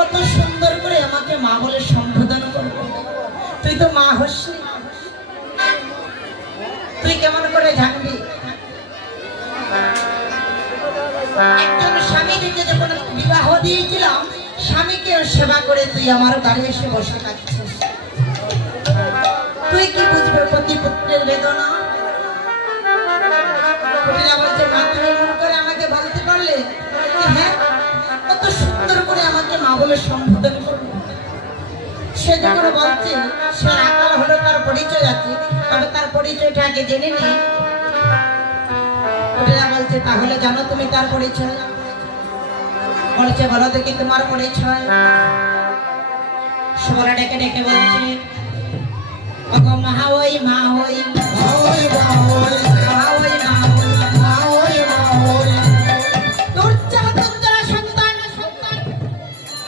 কত সুন্দর করে আমাকে মা বলে সম্বোধন করবো। তুই তো মা হসনি, তুই কেমন করে জানবি? একজন স্বামী থেকে যখন বিবাহ দিয়েছিলাম, স্বামীকে সেবা করে তুই আমার বাড়ি এসে বসে থাকছিস। তুই কি বুঝবে পতি পুত্রের বেদনা? বলছে মা, তুমি মন করে আমাকে বলতে পারলে হ্যাঁ কত সুন্দর করে আমাকে মা বলে সম্বোধন করবে। সে যখন বলছে সে রাখাল হলো, তার পরিচয় আছে, তবে তার পরিচয়টা আগে জেনে নি। বলছে তাহলে জানো তুমি তার পরিচয়? বলছে বলো দেখি তোমার পরিচয়। সবাই ডেকে ডেকে বলছে মা হই মা হই মা হই মা হই